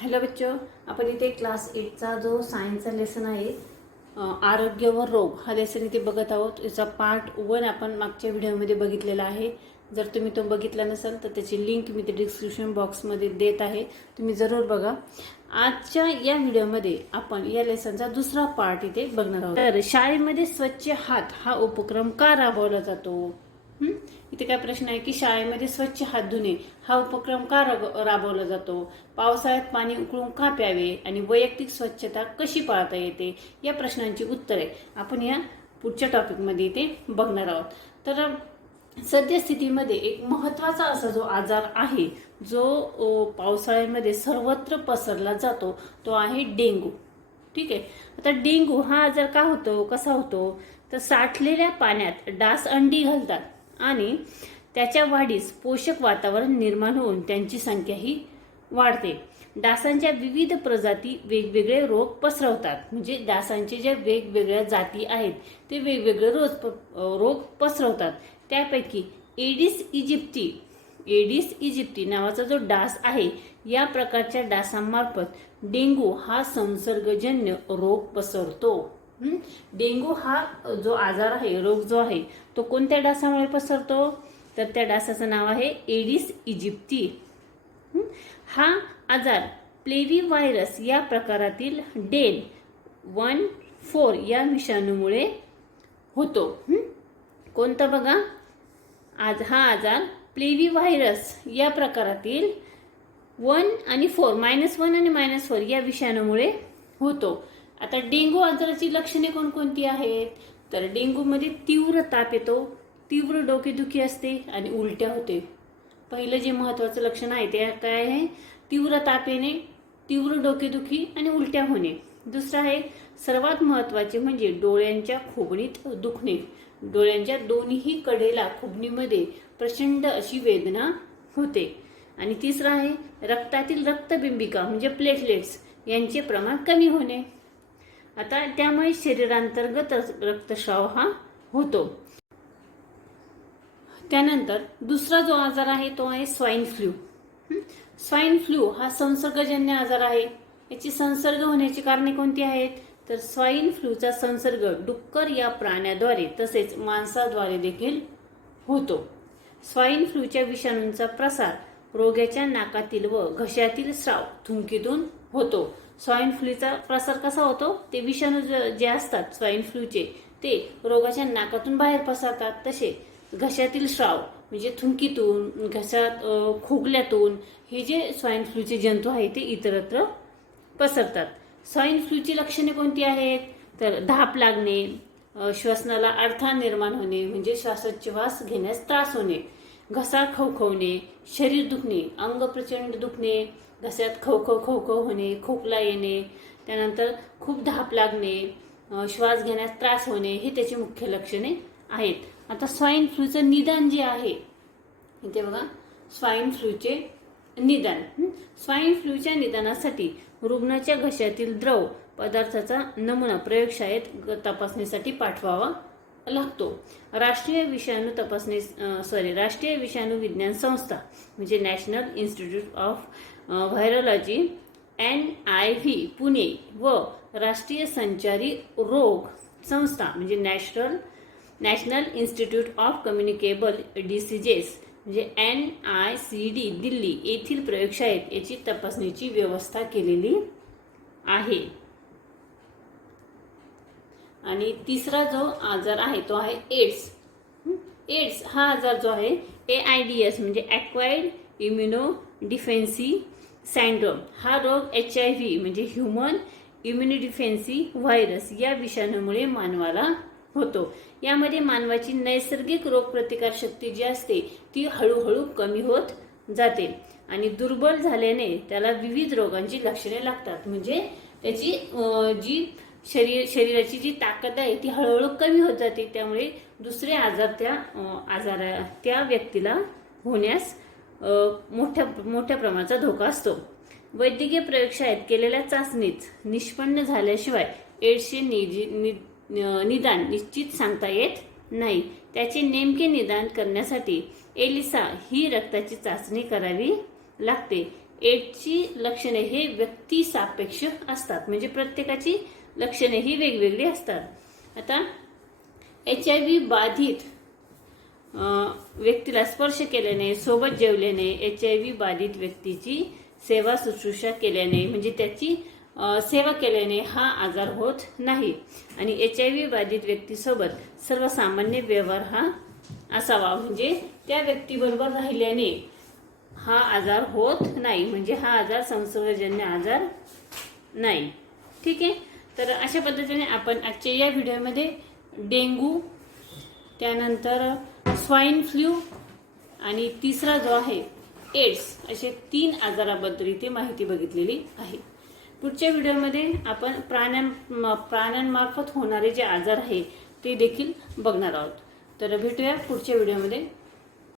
Hello बच्चो आपण इथे क्लास एटचा जो सायन्सचा लेसन आहे आरोग्य व रोग हा लेसन इथे बघत आहोत. याचा पार्ट वन आपण मागच्या व्हिडिओमध्ये बघितलेला आहे. जर तुम्ही तो बघितला नसेल तर त्याची लिंक मी ते डिस्क्रिप्शन बॉक्समध्ये देत आहे. तुम्ही जरूर बघा. आजच्या या व्हिडिओमध्ये आपण या लेसनचा दुसरा पार्ट इथे बघणार आहोत. तर शाळेमध्ये स्वच्छ हात हा उपक्रम का राबवला जातो? इथे काय प्रश्न आहे की शाळेमध्ये स्वच्छ हात धुणे हा उपक्रम का राब- राबवला जातो? पावसाळ्यात पाणी उकळून का प्यावे आणि वैयक्तिक स्वच्छता कशी पाळता येते? या प्रश्नांची उत्तरे आपण या पुढच्या टॉपिकमध्ये इथे बघणार आहोत. तर सद्यस्थितीमध्ये एक महत्त्वाचा असा जो आजार आहे जो पावसाळ्यामध्ये सर्वत्र पसरला जातो तो आहे डेंगू. ठीक आहे? आता डेंगू हा आजार का होतो? कसा होतो? तर साठलेल्या पाण्यात डास अंडी घालतात. आणि त्याच्या वाढीस पोषक वातावरण निर्माण होऊन त्यांची संख्याही वाढते. डासांच्या विविध प्रजाती वेगवेगळे रोग पसरवतात. म्हणजे डासांचे ज्या वेगवेगळ्या जाती आहेत ते वेगवेगळे रोज प- रोग पसरवतात. त्यापैकी एडिस इजिप्ती एडिस इजिप्ती नावाचा जो डास आहे या प्रकारच्या डासांमार्फत डेंगू हा संसर्गजन्य रोग पसरतो. डेंगू हा जो आजार आहे रोग जो आहे तो कोणत्या डासामुळे पसरतो? तर त्या डासाचं नाव आहे एडिस इजिप्ती. हा आजार प्लेवी व्हायरस या प्रकारातील डेन वन फोर या विषाणूमुळे होतो. कोणता बघा? आज हा आजार प्लेवी व्हायरस या प्रकारातील वन आणि फोर मायनस वन आणि मायनस फोर या विषाणूमुळे होतो. आता डेंगू आजाराची लक्षणे कोणकोणती आहेत? तर डेंगूमध्ये तीव्र ताप येतो तीव्र डोकेदुखी असते आणि उलट्या होते. पहिलं जे महत्त्वाचं लक्षण आहे ते काय आहे तीव्र ताप येणे तीव्र डोकेदुखी आणि उलट्या होणे. दुसरं आहे सर्वात महत्त्वाचे म्हणजे डोळ्यांच्या खोबणीत दुखणे. डोळ्यांच्या दोन्ही कडेला खोबणीमध्ये प्रचंड अशी वेदना होते. आणि तिसरं आहे रक्तातील रक्तबिंबिका म्हणजे प्लेटलेट्स यांचे प्रमाण कमी होणे. आता त्यामुळे शरीरांतर्गत रक्तस्राव हा होतो. त्यानंतर दुसरा जो आजार आहे तो आहे स्वाईन फ्लू. स्वाईन फ्लू हा संसर्गजन्य आजार आहे. याची संसर्ग होण्याची कारणे कोणती आहेत? तर स्वाईन फ्लूचा संसर्ग डुक्कर या प्राण्याद्वारे तसेच माणसाद्वारे देखील होतो. स्वाईन फ्लूच्या विषाणूंचा प्रसार रोग्याच्या नाकातील व घशातील स्राव थुंकीतून होतो. स्वाईन फ्लूचा प्रसार कसा होतो? ते विषाणू ज- जे असतात स्वाईन फ्लूचे ते रोगाच्या नाकातून बाहेर पसरतात. तसे घशातील स्राव म्हणजे थुंकीतून घशात खोकल्यातून हे जे स्वाईन फ्लूचे जंतू आहेत ते इतरत्र पसरतात. स्वाईन फ्लूची लक्षणे कोणती आहेत? तर धाप लागणे श्वसनाला अडथळा निर्माण होणे म्हणजे श्वासोच्छ्वास घेण्यास त्रास होणे घसा खवखवणे शरीर दुखणे अंग प्रचंड दुखणे घशात खवखव खवखव होणे खोकला येणे त्यानंतर खूप धाप लागणे श्वास घेण्यास त्रास होणे हे त्याची मुख्य लक्षणे आहेत. आता स्वाईन फ्लूचं निदान जे आहे इथे बघा स्वाईन फ्लूचे निदान. स्वाईन फ्लूच्या निदानासाठी रुग्णाच्या घशातील द्रव पदार्थाचा नमुना प्रयोगशाळेत तपासणीसाठी पाठवावा लागतो. राष्ट्रीय विषाणू तपासणी सॉरी राष्ट्रीय विषाणू विज्ञान संस्था म्हणजे national institute of virology N I V Pune व राष्ट्रीय संचारी रोग संस्था म्हणजे national national institute of communicable diseases म्हणजे N I C D Delhi येथील प्रयोगशाळेत याची तपासणीची व्यवस्था केलेली आहे. आणि तिसरा जो आजार आहे तो आहे एड्स. एड्स हा आजार जो आहे ए आय डी एस म्हणजे ॲक्वायर्ड इम्युनो डिफेन्सी सँड्रोम हा रोग एच आय व्ही म्हणजे ह्युमन इम्युनिडिफेन्सी व्हायरस या विषाणूमुळे मानवाला होतो. यामध्ये मानवाची नैसर्गिक रोगप्रतिकार शक्ती जी असते ती हळूहळू कमी होत जाते आणि दुर्बल झाल्याने त्याला विविध रोगांची लक्षणे लागतात. म्हणजे त्याची जी शरीर शरीराची जी ताकद आहे ती हळूहळू कमी होत जाते. त्यामुळे दुसरे आजार त्या आजारा त्या व्यक्तीला होण्यास मोठ्या मोठ्या प्रमाणाचा धोका असतो. वैद्यकीय प्रयोगशाळेत केलेल्या चाचणीत निष्पन्न झाल्याशिवाय एड्सचे निजी- नि- निदान निश्चित सांगता येत नाही. त्याचे नेमके निदान करण्यासाठी एलिसा ही रक्ताची चाचणी करावी लागते. एड्सची लक्षणे हे व्यक्ती सापेक्ष असतात. म्हणजे प्रत्येकाची लक्षणे ही वेगवेगळी असतात. आता एच आय व्ही बाधित व्यक्तीला स्पर्श केल्याने सोबत जेवल्याने एच आय व्ही बाधित व्यक्तीची सेवा शुश्रूषा केल्याने म्हणजे त्याची सेवा केल्याने हा आजार होत नाही. आणि एच आय व्ही बाधित व्यक्तीसोबत सर्वसामान्य व्यवहार हा असावा. म्हणजे त्या व्यक्तीबरोबर राहिल्याने हा आजार होत नाही. म्हणजे हा आजार संसर्गजन्य आजार नाही. ठीक आहे? तर अशा पद्धतीने आपण आजच्या या व्हिडिओमध्ये डेंगू त्यानंतर स्वाईन फ्लू आणि तिसरा जो आहे एड्स असे तीन आजाराबद्दल इथे माहिती बघितलेली आहे. पुढच्या व्हिडिओमध्ये आपण प्राण्यां प्राण्यांमार्फत होणारे जे आजार आहे ते देखील बघणार आहोत. तर भेटूया पुढच्या व्हिडिओमध्ये.